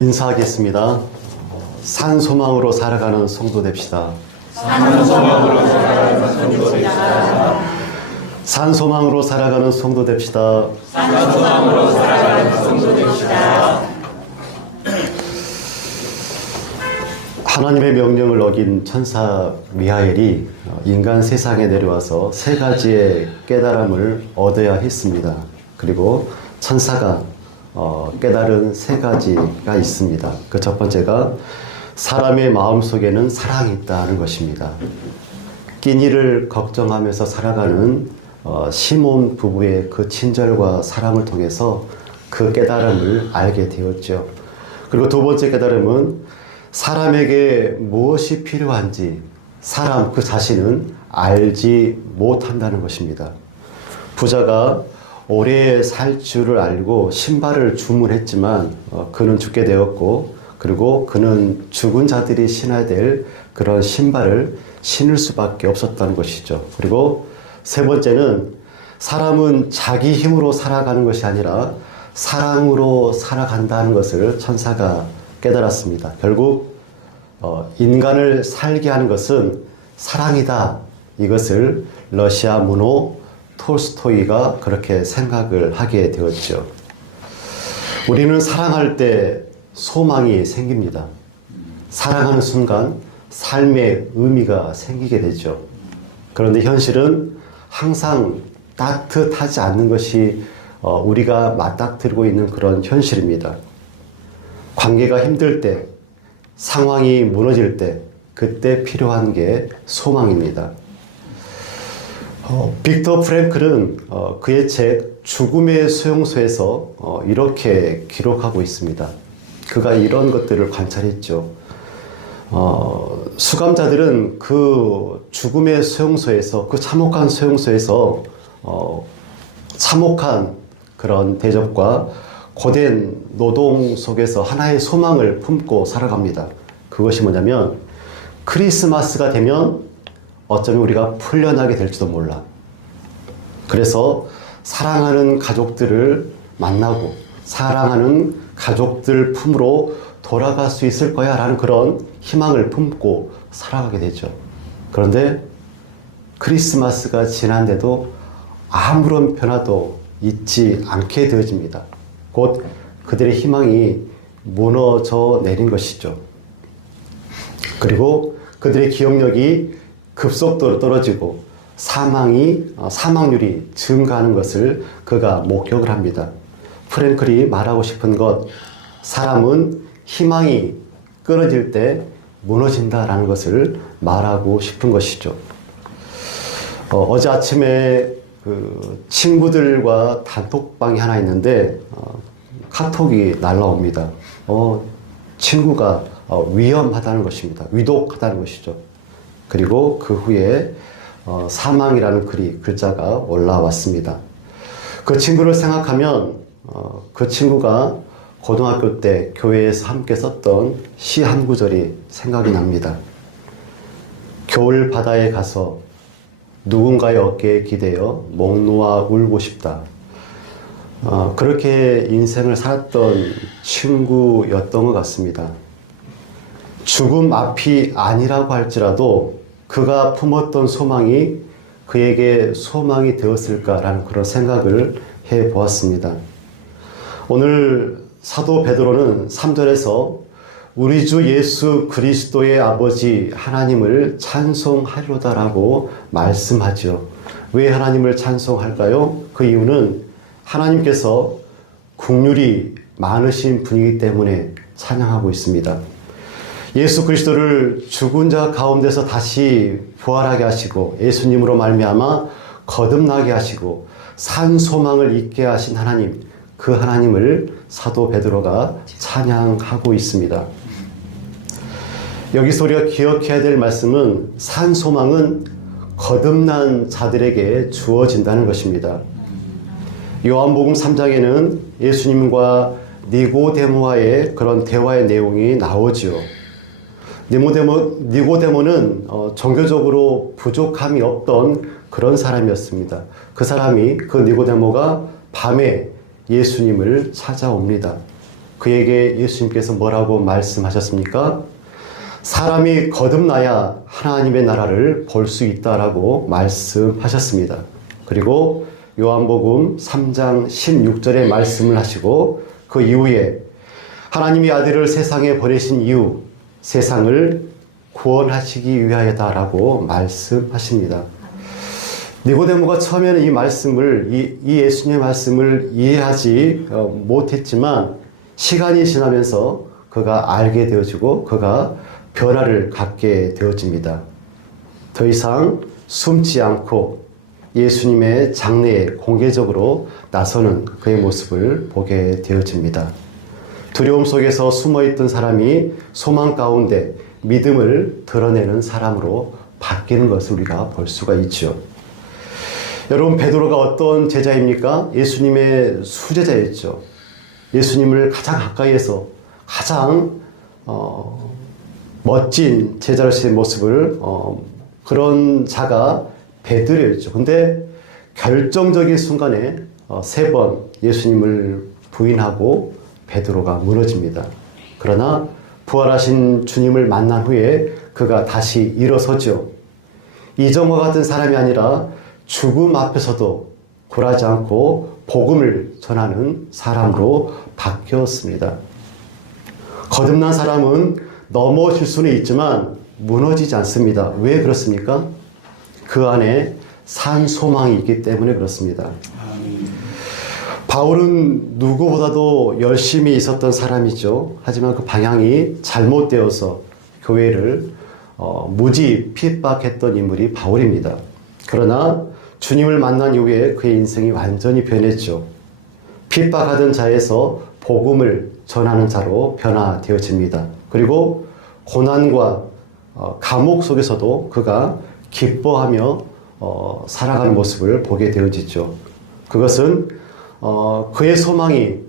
인사하겠습니다. 산소망으로 살아가는 성도 됩시다. 산소망으로 살아가는 성도 됩시다. 산소망으로 살아가는 성도 됩시다. 산소망으로 살아가는 성도 됩시다. 하나님의 명령을 어긴 천사 미하엘이 인간 세상에 내려와서 세 가지의 깨달음을 얻어야 했습니다. 그리고 천사가 깨달은 세 가지가 있습니다. 그 첫 번째가 사람의 마음속에는 사랑이 있다는 것입니다. 끼니를 걱정하면서 살아가는 시몬 부부의 그 친절과 사랑을 통해서 그 깨달음을 알게 되었죠. 그리고 두 번째 깨달음은 사람에게 무엇이 필요한지 사람 그 자신은 알지 못한다는 것입니다. 부자가 오래 살 줄을 알고 신발을 주문했지만 그는 죽게 되었고, 그리고 그는 죽은 자들이 신어야 될 그런 신발을 신을 수밖에 없었다는 것이죠. 그리고 세 번째는 사람은 자기 힘으로 살아가는 것이 아니라 사랑으로 살아간다는 것을 천사가 깨달았습니다. 결국 인간을 살게 하는 것은 사랑이다. 이것을 러시아 문호 톨스토이가 그렇게 생각을 하게 되었죠. 우리는 사랑할 때 소망이 생깁니다. 사랑하는 순간 삶의 의미가 생기게 되죠. 그런데 현실은 항상 따뜻하지 않는 것이 우리가 맞닥뜨리고 있는 그런 현실입니다. 관계가 힘들 때, 상황이 무너질 때, 그때 필요한 게 소망입니다. 빅터 프랭클은 그의 책 죽음의 수용소에서 이렇게 기록하고 있습니다. 그가 이런 것들을 관찰했죠. 수감자들은 그 죽음의 수용소에서, 그 참혹한 수용소에서 참혹한 그런 대접과 고된 노동 속에서 하나의 소망을 품고 살아갑니다. 그것이 뭐냐면 크리스마스가 되면 어쩌면 우리가 풀려나게 될지도 몰라. 그래서 사랑하는 가족들을 만나고 사랑하는 가족들 품으로 돌아갈 수 있을 거야 라는 그런 희망을 품고 살아가게 되죠. 그런데 크리스마스가 지난데도 아무런 변화도 있지 않게 되어집니다. 곧 그들의 희망이 무너져 내린 것이죠. 그리고 그들의 기억력이 급속도로 떨어지고 사망률이 증가하는 것을 그가 목격을 합니다. 프랭클이 말하고 싶은 것, 사람은 희망이 끊어질 때 무너진다라는 것을 말하고 싶은 것이죠. 어제 아침에 그 친구들과 단톡방이 하나 있는데 카톡이 날라옵니다. 친구가 위험하다는 것입니다. 위독하다는 것이죠. 그리고 그 후에 사망이라는 글자가 올라왔습니다. 그 친구를 생각하면 그 친구가 고등학교 때 교회에서 함께 썼던 시 한 구절이 생각이 납니다. 겨울 바다에 가서 누군가의 어깨에 기대어 목 놓아 울고 싶다. 그렇게 인생을 살았던 친구였던 것 같습니다. 죽음 앞이 아니라고 할지라도 그가 품었던 소망이 그에게 소망이 되었을까라는 그런 생각을 해보았습니다. 오늘 사도 베드로는 3절에서 우리 주 예수 그리스도의 아버지 하나님을 찬송하리로다라고 말씀하죠. 왜 하나님을 찬송할까요? 그 이유는 하나님께서 긍휼이 많으신 분이기 때문에 찬양하고 있습니다. 예수 그리스도를 죽은 자 가운데서 다시 부활하게 하시고 예수님으로 말미암아 거듭나게 하시고 산 소망을 있게 하신 하나님, 그 하나님을 사도 베드로가 찬양하고 있습니다. 여기서 우리가 기억해야 될 말씀은 산 소망은 거듭난 자들에게 주어진다는 것입니다. 요한복음 3장에는 예수님과 니고데모와의 그런 대화의 내용이 나오죠. 니고데모는 종교적으로 부족함이 없던 그런 사람이었습니다. 그 니고데모가 밤에 예수님을 찾아옵니다. 그에게 예수님께서 뭐라고 말씀하셨습니까? 사람이 거듭나야 하나님의 나라를 볼 수 있다라고 말씀하셨습니다. 그리고 요한복음 3장 16절에 말씀을 하시고 그 이후에 하나님의 아들을 세상에 보내신 이후 세상을 구원하시기 위하여다라고 말씀하십니다. 니고데모가 처음에는 이 말씀을 이 예수님의 말씀을 이해하지 못했지만 시간이 지나면서 그가 알게 되어지고 그가 변화를 갖게 되어집니다. 더 이상 숨지 않고 예수님의 장래에 공개적으로 나서는 그의 모습을 보게 되어집니다. 두려움 속에서 숨어있던 사람이 소망 가운데 믿음을 드러내는 사람으로 바뀌는 것을 우리가 볼 수가 있죠. 여러분, 베드로가 어떤 제자입니까? 예수님의 수제자였죠. 예수님을 가장 가까이에서 가장 멋진 제자로서의 모습을 그런 자가 베드로였죠. 근데 결정적인 순간에 3번 예수님을 부인하고 베드로가 무너집니다. 그러나 부활하신 주님을 만난 후에 그가 다시 일어서죠. 이전과 같은 사람이 아니라 죽음 앞에서도 굴하지 않고 복음을 전하는 사람으로 바뀌었습니다. 거듭난 사람은 넘어질 수는 있지만 무너지지 않습니다. 왜 그렇습니까? 그 안에 산 소망이 있기 때문에 그렇습니다. 바울은 누구보다도 열심히 있었던 사람이죠. 하지만 그 방향이 잘못되어서 교회를 무지 핍박했던 인물이 바울입니다. 그러나 주님을 만난 이후에 그의 인생이 완전히 변했죠. 핍박하던 자에서 복음을 전하는 자로 변화되어집니다. 그리고 고난과 감옥 속에서도 그가 기뻐하며 살아가는 모습을 보게 되어지죠. 그것은 그의 소망이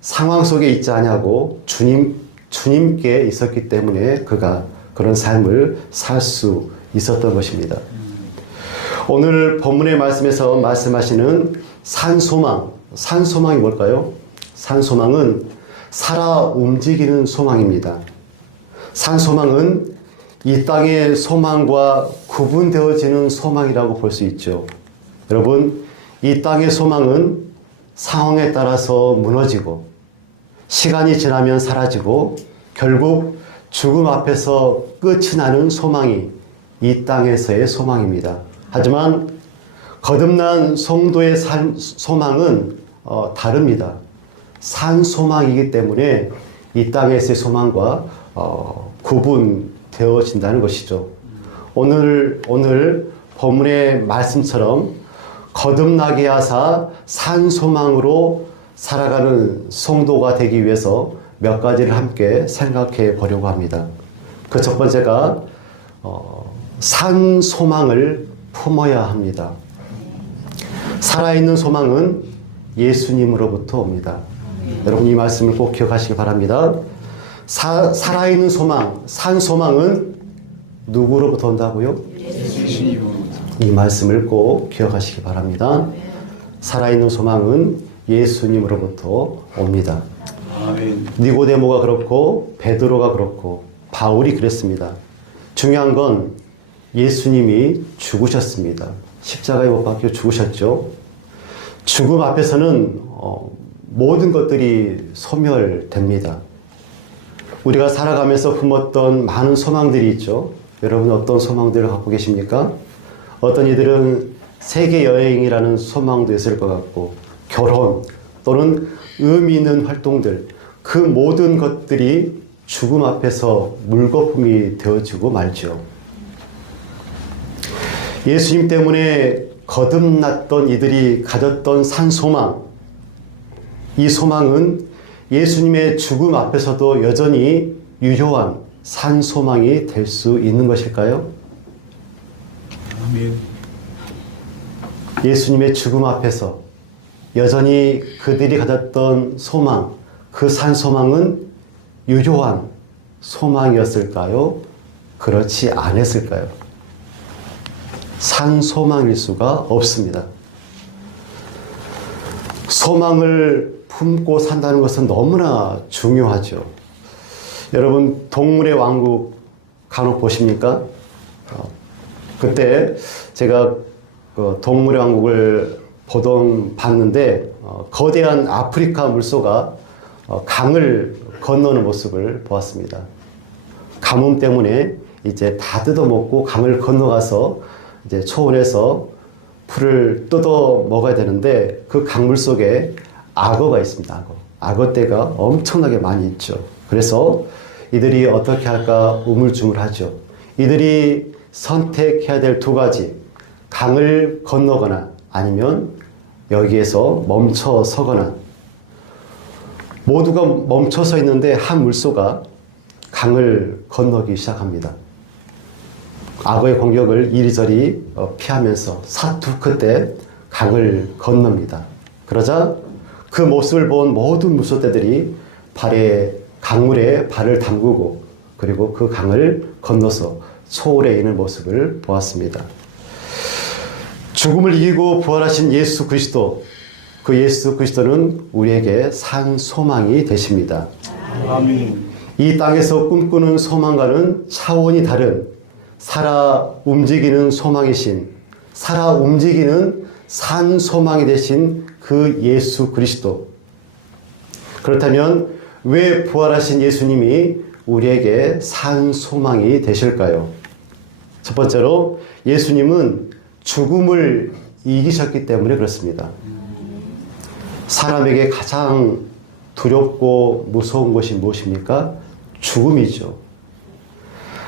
상황 속에 있지 않냐고 주님께 있었기 때문에 그가 그런 삶을 살 수 있었던 것입니다. 오늘 본문의 말씀에서 말씀하시는 산소망이 뭘까요? 산소망은 살아 움직이는 소망입니다. 산소망은 이 땅의 소망과 구분되어지는 소망이라고 볼 수 있죠. 여러분, 이 땅의 소망은 상황에 따라서 무너지고 시간이 지나면 사라지고 결국 죽음 앞에서 끝이 나는 소망이 이 땅에서의 소망입니다. 하지만 거듭난 성도의 소망은 다릅니다. 산소망이기 때문에 이 땅에서의 소망과 구분되어진다는 것이죠. 오늘 본문의 말씀처럼 거듭나게 하사 산소망으로 살아가는 성도가 되기 위해서 몇 가지를 함께 생각해 보려고 합니다. 그 첫 번째가 산소망을 품어야 합니다. 살아있는 소망은 예수님으로부터 옵니다. 여러분, 이 말씀을 꼭 기억하시기 바랍니다. 살아있는 소망, 산소망은 누구로부터 온다고요? 이 말씀을 꼭 기억하시기 바랍니다. 살아있는 소망은 예수님으로부터 옵니다. 니고데모가 그렇고 베드로가 그렇고 바울이 그랬습니다. 중요한 건 예수님이 죽으셨습니다. 십자가에 못 박혀 죽으셨죠. 죽음 앞에서는 모든 것들이 소멸됩니다. 우리가 살아가면서 품었던 많은 소망들이 있죠. 여러분, 어떤 소망들을 갖고 계십니까? 어떤 이들은 세계 여행이라는 소망도 있을 것 같고, 결혼 또는 의미 있는 활동들, 그 모든 것들이 죽음 앞에서 물거품이 되어지고 말죠. 예수님 때문에 거듭났던 이들이 가졌던 산소망, 이 소망은 예수님의 죽음 앞에서도 여전히 유효한 산소망이 될 수 있는 것일까요? 아멘. 예수님의 죽음 앞에서 여전히 그들이 가졌던 소망, 그 산소망은 유효한 소망이었을까요? 그렇지 않았을까요? 산소망일 수가 없습니다. 소망을 품고 산다는 것은 너무나 중요하죠. 여러분, 동물의 왕국 간혹 보십니까? 그때 제가 동물의 왕국을 봤는데 거대한 아프리카 물소가 강을 건너는 모습을 보았습니다. 가뭄 때문에 이제 다 뜯어먹고 강을 건너가서 이제 초원에서 풀을 뜯어 먹어야 되는데 그 강물 속에 악어가 있습니다. 악어떼가 엄청나게 많이 있죠. 그래서 이들이 어떻게 할까 우물쭈물하죠. 이들이 선택해야 될 두 가지, 강을 건너거나 아니면 여기에서 멈춰 서거나. 모두가 멈춰 서 있는데 한 물소가 강을 건너기 시작합니다. 악어의 공격을 이리저리 피하면서 사투 그때 강을 건넙니다. 그러자 그 모습을 본 모든 물소떼들이 강물에 발을 담그고 그리고 그 강을 건너서 초월에 있는 모습을 보았습니다. 죽음을 이기고 부활하신 예수 그리스도, 그 예수 그리스도는 우리에게 산 소망이 되십니다. 아멘. 이 땅에서 꿈꾸는 소망과는 차원이 다른 살아 움직이는 소망이신, 살아 움직이는 산 소망이 되신 그 예수 그리스도. 그렇다면 왜 부활하신 예수님이 우리에게 산 소망이 되실까요? 첫 번째로 예수님은 죽음을 이기셨기 때문에 그렇습니다. 사람에게 가장 두렵고 무서운 것이 무엇입니까? 죽음이죠.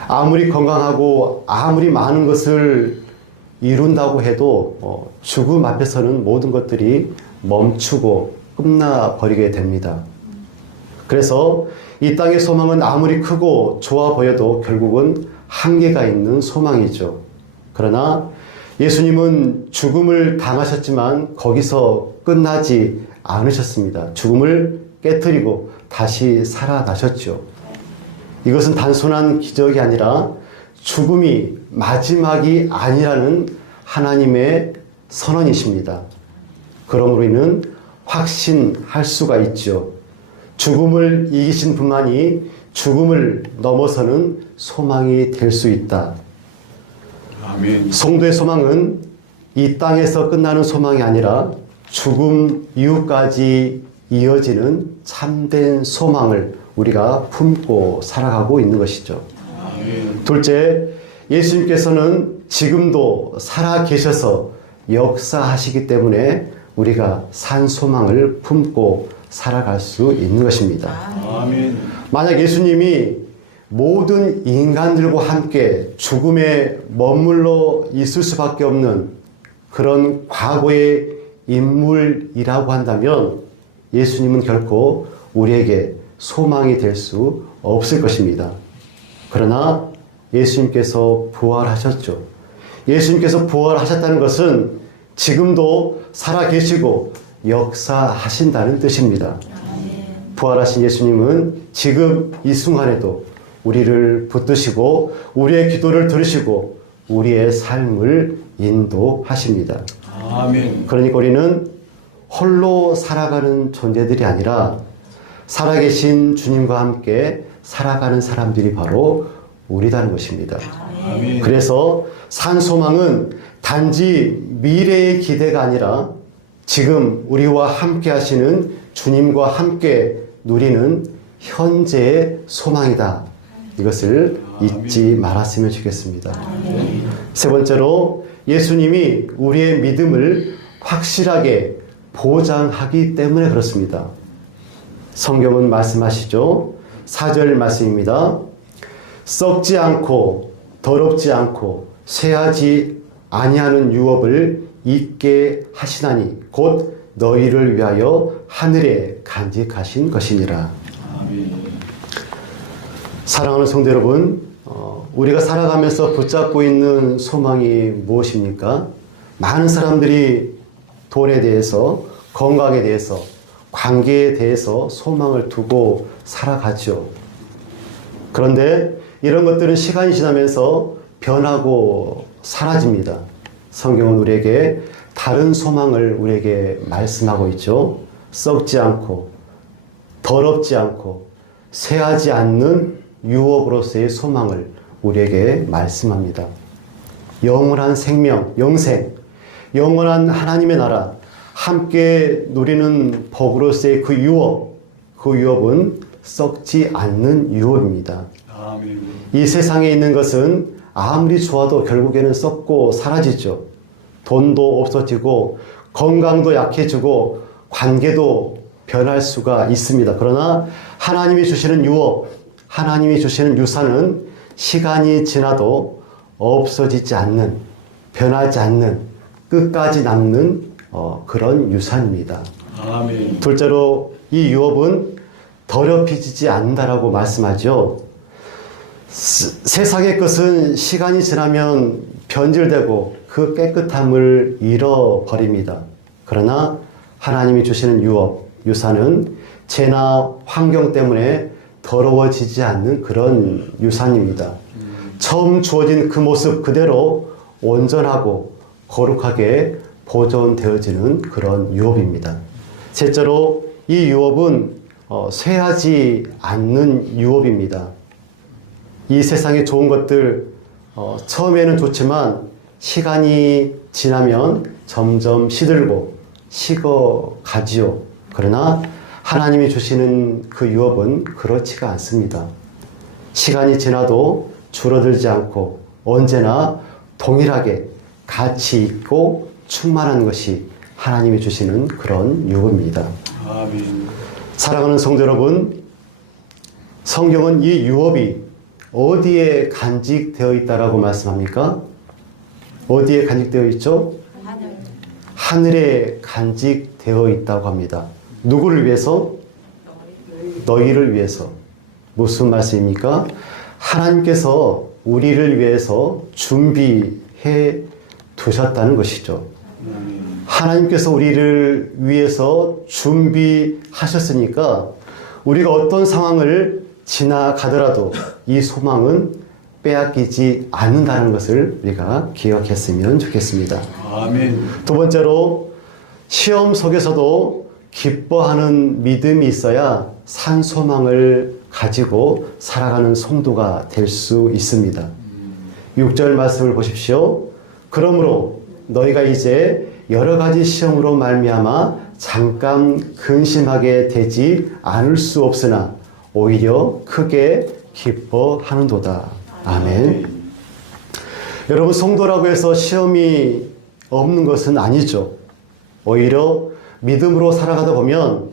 아무리 건강하고 아무리 많은 것을 이룬다고 해도 죽음 앞에서는 모든 것들이 멈추고 끝나버리게 됩니다. 그래서 이 땅의 소망은 아무리 크고 좋아 보여도 결국은 한계가 있는 소망이죠. 그러나 예수님은 죽음을 당하셨지만 거기서 끝나지 않으셨습니다. 죽음을 깨뜨리고 다시 살아나셨죠. 이것은 단순한 기적이 아니라 죽음이 마지막이 아니라는 하나님의 선언이십니다. 그러므로 이는 확신할 수가 있죠. 죽음을 이기신 분만이 죽음을 넘어서는 소망이 될 수 있다. 아멘. 성도의 소망은 이 땅에서 끝나는 소망이 아니라 죽음 이후까지 이어지는 참된 소망을 우리가 품고 살아가고 있는 것이죠. 아멘. 둘째, 예수님께서는 지금도 살아 계셔서 역사하시기 때문에 우리가 산 소망을 품고 살아갈 수 있는 것입니다. 아멘. 만약 예수님이 모든 인간들과 함께 죽음에 머물러 있을 수밖에 없는 그런 과거의 인물이라고 한다면 예수님은 결코 우리에게 소망이 될 수 없을 것입니다. 그러나 예수님께서 부활하셨죠. 예수님께서 부활하셨다는 것은 지금도 살아계시고 역사하신다는 뜻입니다. 부활하신 예수님은 지금 이 순간에도 우리를 붙드시고 우리의 기도를 들으시고 우리의 삶을 인도하십니다. 아멘. 그러니까 우리는 홀로 살아가는 존재들이 아니라 살아계신 주님과 함께 살아가는 사람들이 바로 우리라는 것입니다. 아멘. 그래서 산 소망은 단지 미래의 기대가 아니라 지금 우리와 함께 하시는 주님과 함께 누리는 현재의 소망이다. 이것을 잊지 말았으면 좋겠습니다. 세 번째로 예수님이 우리의 믿음을 확실하게 보장하기 때문에 그렇습니다. 성경은 말씀하시죠. 4절 말씀입니다. 썩지 않고 더럽지 않고 쇠하지 아니하는 유업을 잊게 하시나니 곧 너희를 위하여 하늘에 간직하신 것이니라. 아멘. 사랑하는 성도 여러분, 우리가 살아가면서 붙잡고 있는 소망이 무엇입니까? 많은 사람들이 돈에 대해서, 건강에 대해서, 관계에 대해서 소망을 두고 살아가죠. 그런데 이런 것들은 시간이 지나면서 변하고 사라집니다. 성경은 우리에게 다른 소망을 우리에게 말씀하고 있죠. 썩지 않고 더럽지 않고 쇠하지 않는 유업으로서의 소망을 우리에게 말씀합니다. 영원한 생명, 영생, 영원한 하나님의 나라, 함께 누리는 복으로서의 그 유업은 썩지 않는 유업입니다. 아멘. 이 세상에 있는 것은 아무리 좋아도 결국에는 썩고 사라지죠. 돈도 없어지고 건강도 약해지고 관계도 변할 수가 있습니다. 그러나 하나님이 주시는 유업, 하나님이 주시는 유산은 시간이 지나도 없어지지 않는, 변하지 않는, 끝까지 남는 그런 유산입니다. 아멘. 둘째로 이 유업은 더럽혀지지 않는다라고 말씀하죠. 세상의 것은 시간이 지나면 변질되고 그 깨끗함을 잃어버립니다. 그러나 하나님이 주시는 유산은 재나 환경 때문에 더러워지지 않는 그런 유산입니다. 처음 주어진 그 모습 그대로 온전하고 거룩하게 보존되어지는 그런 유업입니다. 셋째로 이 유업은 쇠하지 않는 유업입니다. 이 세상의 좋은 것들 처음에는 좋지만 시간이 지나면 점점 시들고 식어가지요. 그러나 하나님이 주시는 그 유업은 그렇지가 않습니다. 시간이 지나도 줄어들지 않고 언제나 동일하게 가치 있고 충만한 것이 하나님이 주시는 그런 유업입니다. 아멘. 사랑하는 성도 여러분, 성경은 이 유업이 어디에 간직되어 있다라고 말씀합니까? 어디에 간직되어 있죠? 하늘에 간직되어 있다고 합니다. 누구를 위해서? 너희를 위해서. 무슨 말씀입니까? 하나님께서 우리를 위해서 준비해 두셨다는 것이죠. 하나님께서 우리를 위해서 준비하셨으니까 우리가 어떤 상황을 지나가더라도 이 소망은 빼앗기지 않는다는 것을 우리가 기억했으면 좋겠습니다. 아멘. 두 번째로 시험 속에서도 기뻐하는 믿음이 있어야 산 소망을 가지고 살아가는 성도가 될 수 있습니다. 6절 말씀을 보십시오. 그러므로 너희가 이제 여러 가지 시험으로 말미암아 잠깐 근심하게 되지 않을 수 없으나 오히려 크게 기뻐하는도다. 아멘. 여러분, 성도라고 해서 시험이 없는 것은 아니죠. 오히려 믿음으로 살아가다 보면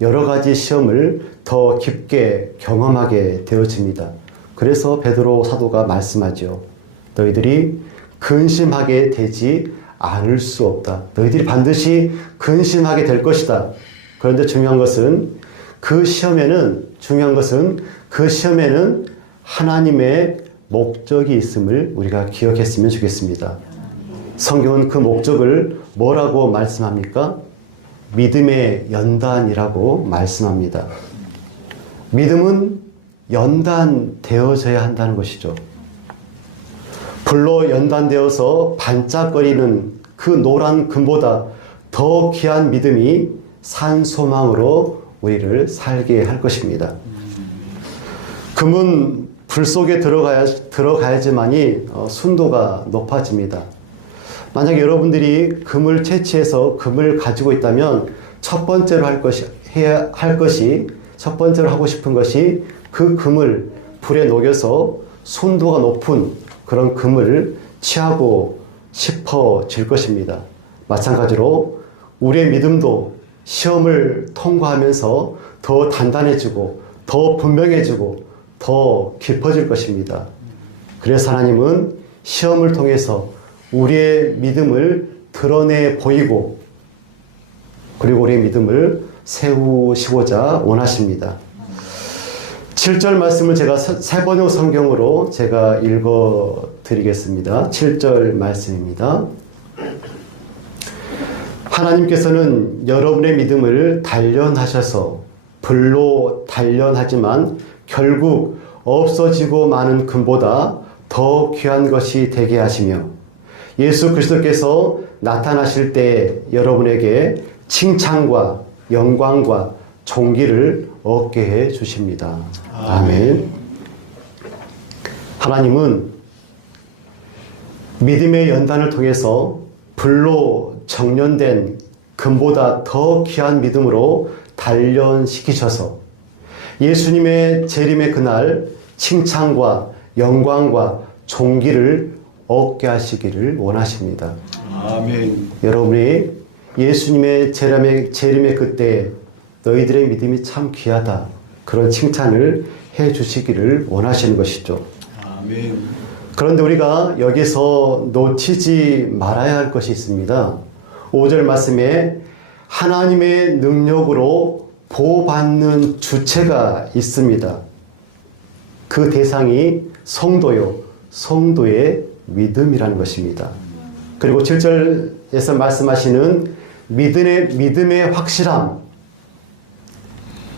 여러 가지 시험을 더 깊게 경험하게 되어집니다. 그래서 베드로 사도가 말씀하죠. 너희들이 근심하게 되지 않을 수 없다. 너희들이 반드시 근심하게 될 것이다. 그런데 중요한 것은 그 시험에는 하나님의 목적이 있음을 우리가 기억했으면 좋겠습니다. 성경은 그 목적을 뭐라고 말씀합니까? 믿음의 연단이라고 말씀합니다. 믿음은 연단되어져야 한다는 것이죠. 불로 연단되어서 반짝거리는 그 노란 금보다 더 귀한 믿음이 산 소망으로 우리를 살게 할 것입니다. 금은 불 속에 들어가야지만이 순도가 높아집니다. 만약 여러분들이 금을 채취해서 금을 가지고 있다면 첫 번째로 첫 번째로 하고 싶은 것이 그 금을 불에 녹여서 순도가 높은 그런 금을 취하고 싶어질 것입니다. 마찬가지로 우리의 믿음도 시험을 통과하면서 더 단단해지고 더 분명해지고 더 깊어질 것입니다. 그래서 하나님은 시험을 통해서 우리의 믿음을 드러내 보이고 그리고 우리의 믿음을 세우시고자 원하십니다. 7절 말씀을 제가 세번역 성경으로 제가 읽어 드리겠습니다. 7절 말씀입니다. 하나님께서는 여러분의 믿음을 단련하셔서 불로 단련하지만 결국 없어지고 마는 금보다 더 귀한 것이 되게 하시며 예수 그리스도께서 나타나실 때 여러분에게 칭찬과 영광과 존귀를 얻게 해 주십니다. 아멘. 하나님은 믿음의 연단을 통해서 불로 정련된 금보다 더 귀한 믿음으로 단련시키셔서 예수님의 재림의 그날 칭찬과 영광과 존귀를 얻게 하시기를 원하십니다. 아멘. 여러분이 예수님의 재림의 그때 너희들의 믿음이 참 귀하다, 그런 칭찬을 해 주시기를 원하시는 것이죠. 아멘. 그런데 우리가 여기서 놓치지 말아야 할 것이 있습니다. 5절 말씀에 하나님의 능력으로 보호받는 주체가 있습니다. 그 대상이 성도요, 성도의 믿음이라는 것입니다. 그리고 7절에서 말씀하시는 믿음의 확실함,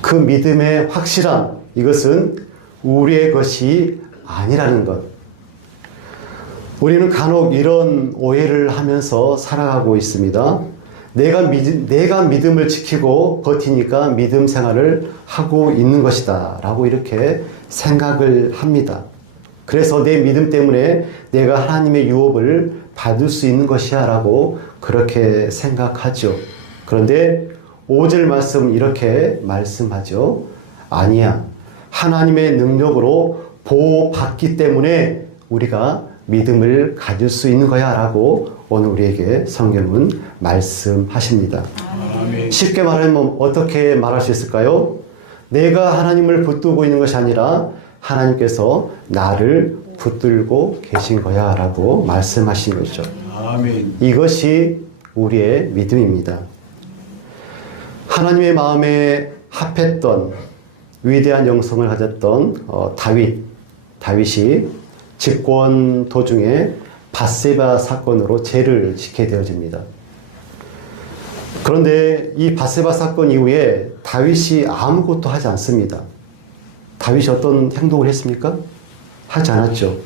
그 믿음의 확실함, 이것은 우리의 것이 아니라는 것. 우리는 간혹 이런 오해를 하면서 살아가고 있습니다. 내가 믿음을 지키고 버티니까 믿음 생활을 하고 있는 것이다 라고 이렇게 생각을 합니다. 그래서 내 믿음 때문에 내가 하나님의 유업을 받을 수 있는 것이야 라고 그렇게 생각하죠. 그런데 5절 말씀 이렇게 말씀하죠. 아니야. 하나님의 능력으로 보호받기 때문에 우리가 믿음을 가질 수 있는 거야 라고 오늘 우리에게 성경은 말씀하십니다. 아멘. 쉽게 말하면 어떻게 말할 수 있을까요? 내가 하나님을 붙들고 있는 것이 아니라 하나님께서 나를 붙들고 계신 거야 라고 말씀하신 것이죠. 아멘. 이것이 우리의 믿음입니다. 하나님의 마음에 합했던 위대한 영성을 가졌던 다윗이 집권 도중에 밧세바 사건으로 죄를 짓게 되어집니다. 그런데 이 밧세바 사건 이후에 다윗이 아무것도 하지 않습니다. 다윗이 어떤 행동을 했습니까? 하지 않았죠.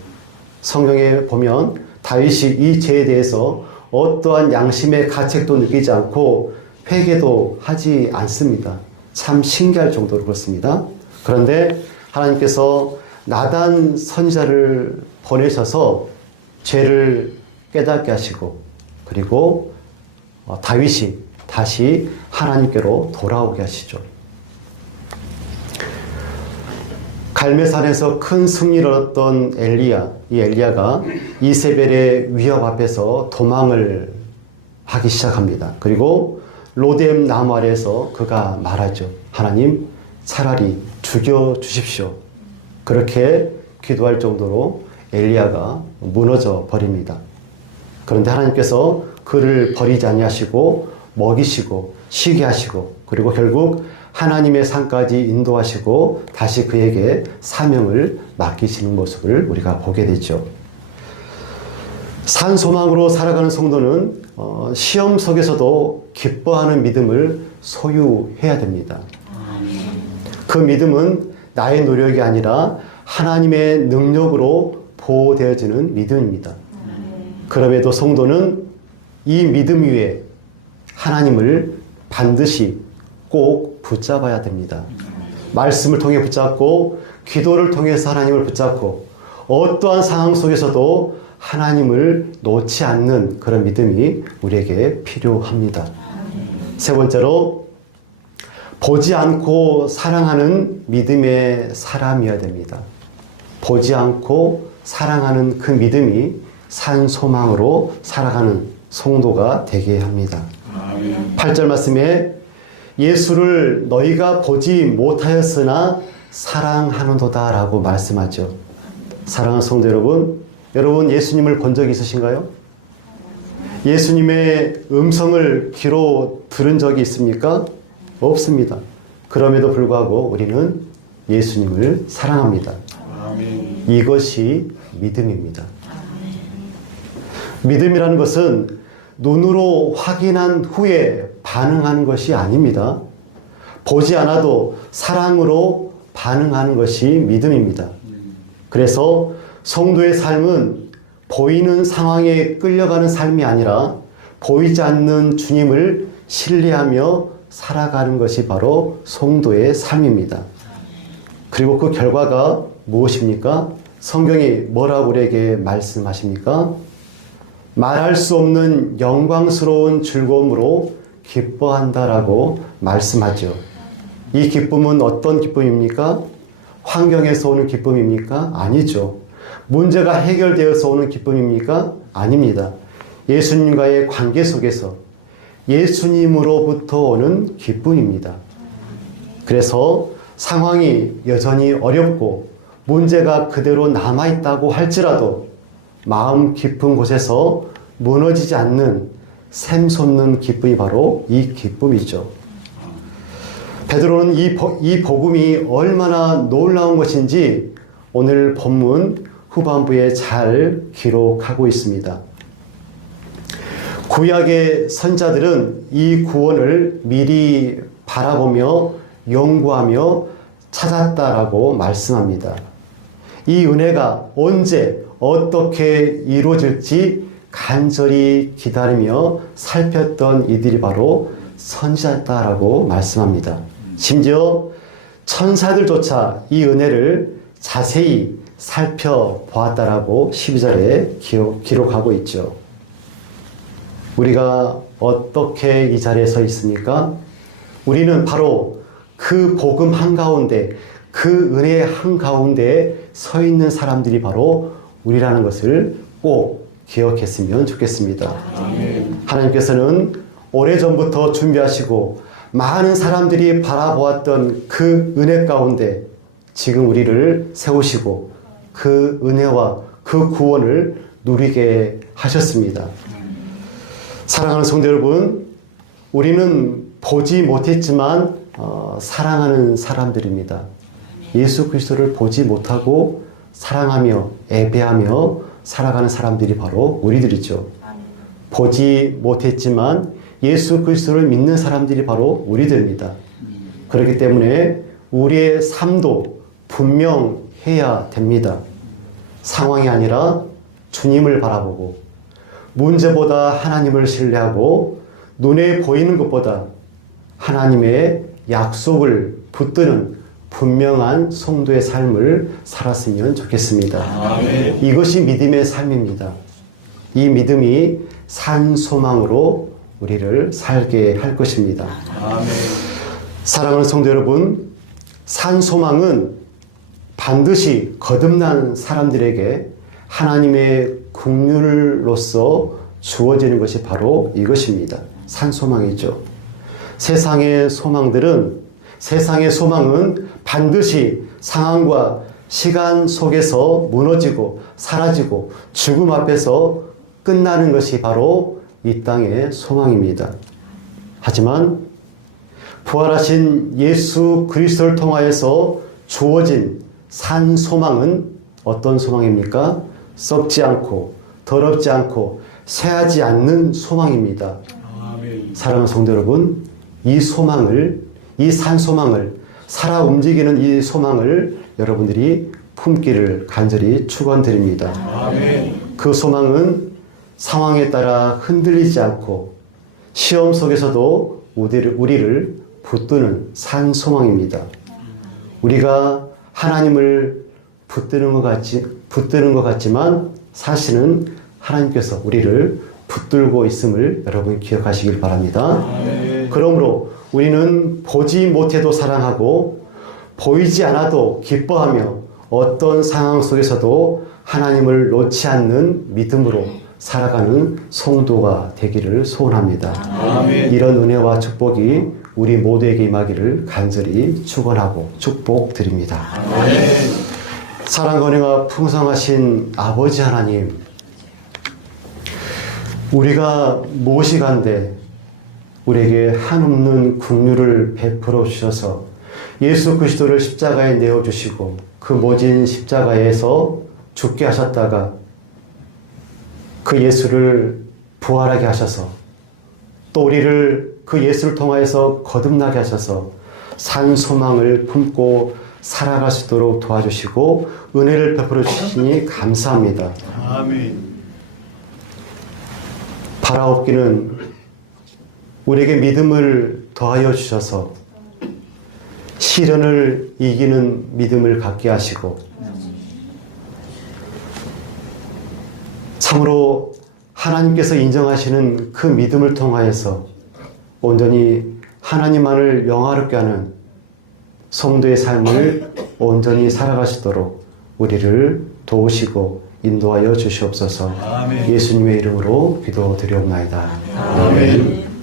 성경에 보면 다윗이 이 죄에 대해서 어떠한 양심의 가책도 느끼지 않고 회개도 하지 않습니다. 참 신기할 정도로 그렇습니다. 그런데 하나님께서 나단 선지자를 보내셔서 죄를 깨닫게 하시고 그리고 다윗이 다시 하나님께로 돌아오게 하시죠. 갈멜산에서 큰 승리를 얻었던 이 엘리야가 이세벨의 위협 앞에서 도망을 하기 시작합니다. 그리고 로뎀 나무 아래에서 그가 말하죠. 하나님, 차라리 죽여주십시오. 그렇게 기도할 정도로 엘리야가 무너져 버립니다. 그런데 하나님께서 그를 버리지 아니하시고 먹이시고 쉬게 하시고 그리고 결국 하나님의 산까지 인도하시고 다시 그에게 사명을 맡기시는 모습을 우리가 보게 되죠. 산소망으로 살아가는 성도는 시험 속에서도 기뻐하는 믿음을 소유해야 됩니다. 그 믿음은 나의 노력이 아니라 하나님의 능력으로 보호되어지는 믿음입니다. 그럼에도 성도는 이 믿음 위에 하나님을 반드시 꼭 붙잡아야 됩니다. 말씀을 통해 붙잡고 기도를 통해서 하나님을 붙잡고 어떠한 상황 속에서도 하나님을 놓지 않는 그런 믿음이 우리에게 필요합니다. 세 번째로 보지 않고 사랑하는 믿음의 사람이어야 됩니다. 보지 않고 사랑하는 그 믿음이 산 소망으로 살아가는 성도가 되게 합니다. 8절 말씀에 예수를 너희가 보지 못하였으나 사랑하는도다 라고 말씀하죠. 사랑하는 성도 여러분 예수님을 본 적이 있으신가요? 예수님의 음성을 귀로 들은 적이 있습니까? 없습니다. 그럼에도 불구하고 우리는 예수님을 사랑합니다. 아멘. 이것이 믿음입니다. 믿음이라는 것은 눈으로 확인한 후에 반응하는 것이 아닙니다. 보지 않아도 사랑으로 반응하는 것이 믿음입니다. 그래서 성도의 삶은 보이는 상황에 끌려가는 삶이 아니라 보이지 않는 주님을 신뢰하며 살아가는 것이 바로 성도의 삶입니다. 그리고 그 결과가 무엇입니까? 성경이 뭐라고 우리에게 말씀하십니까? 말할 수 없는 영광스러운 즐거움으로 기뻐한다라고 말씀하죠. 이 기쁨은 어떤 기쁨입니까? 환경에서 오는 기쁨입니까? 아니죠. 문제가 해결되어서 오는 기쁨입니까? 아닙니다. 예수님과의 관계 속에서 예수님으로부터 오는 기쁨입니다. 그래서 상황이 여전히 어렵고 문제가 그대로 남아있다고 할지라도 마음 깊은 곳에서 무너지지 않는 샘솟는 기쁨이 바로 이 기쁨이죠. 베드로는 이 복음이 얼마나 놀라운 것인지 오늘 본문 후반부에 잘 기록하고 있습니다. 구약의 선자들은 이 구원을 미리 바라보며 연구하며 찾았다라고 말씀합니다. 이 은혜가 언제 어떻게 이루어질지 간절히 기다리며 살폈던 이들이 바로 선지자였다라고 말씀합니다. 심지어 천사들조차 이 은혜를 자세히 살펴보았다라고 12절에 기록하고 있죠. 우리가 어떻게 이 자리에 서 있습니까? 우리는 바로 그 복음 한가운데, 그 은혜 한가운데에 서 있는 사람들이 바로 우리라는 것을 꼭 기억했으면 좋겠습니다. 아멘. 하나님께서는 오래전부터 준비하시고 많은 사람들이 바라보았던 그 은혜 가운데 지금 우리를 세우시고 그 은혜와 그 구원을 누리게 하셨습니다. 사랑하는 성도 여러분, 우리는 보지 못했지만 사랑하는 사람들입니다. 예수 그리스도를 보지 못하고 사랑하며 예배하며 살아가는 사람들이 바로 우리들이죠. 보지 못했지만 예수 그리스도를 믿는 사람들이 바로 우리들입니다. 그렇기 때문에 우리의 삶도 분명해야 됩니다. 상황이 아니라 주님을 바라보고 문제보다 하나님을 신뢰하고 눈에 보이는 것보다 하나님의 약속을 붙드는 분명한 성도의 삶을 살았으면 좋겠습니다. 아멘. 이것이 믿음의 삶입니다. 이 믿음이 산소망으로 우리를 살게 할 것입니다. 아멘. 사랑하는 성도 여러분, 산소망은 반드시 거듭난 사람들에게 하나님의 긍휼로서 주어지는 것이 바로 이것입니다. 산소망이죠. 세상의 소망은 반드시 상황과 시간 속에서 무너지고 사라지고 죽음 앞에서 끝나는 것이 바로 이 땅의 소망입니다. 하지만 부활하신 예수 그리스도를 통하여서 주어진 산 소망은 어떤 소망입니까? 썩지 않고 더럽지 않고 쇠하지 않는 소망입니다. 아멘. 사랑하는 성도 여러분, 이 산 소망을 살아 움직이는 이 소망을 여러분들이 품기를 간절히 축원드립니다. 아멘. 그 소망은 상황에 따라 흔들리지 않고 시험 속에서도 우리를 붙드는 산 소망입니다. 우리가 하나님을 붙드는 것 같지만 사실은 하나님께서 우리를 붙들고 있음을 여러분 기억하시길 바랍니다. 아멘. 그러므로 우리는 보지 못해도 사랑하고 보이지 않아도 기뻐하며 어떤 상황 속에서도 하나님을 놓지 않는 믿음으로 살아가는 성도가 되기를 소원합니다. 아멘. 이런 은혜와 축복이 우리 모두에게 임하기를 간절히 축원하고 축복드립니다. 아멘. 사랑과 은혜가 풍성하신 아버지 하나님, 우리가 무엇이간데 우리에게 한없는 긍휼을 베풀어 주셔서 예수 그리스도를 십자가에 내어주시고 그 모진 십자가에서 죽게 하셨다가 그 예수를 부활하게 하셔서 또 우리를 그 예수를 통하여서 거듭나게 하셔서 산 소망을 품고 살아갈 수 있도록 도와주시고 은혜를 베풀어 주시니 감사합니다. 아멘. 바라옵기는 우리에게 믿음을 더하여 주셔서 시련을 이기는 믿음을 갖게 하시고 참으로 하나님께서 인정하시는 그 믿음을 통하여서 온전히 하나님만을 영화롭게 하는 성도의 삶을 온전히 살아가시도록 우리를 도우시고 인도하여 주시옵소서. 아멘. 예수님의 이름으로 기도드리옵나이다. 아멘.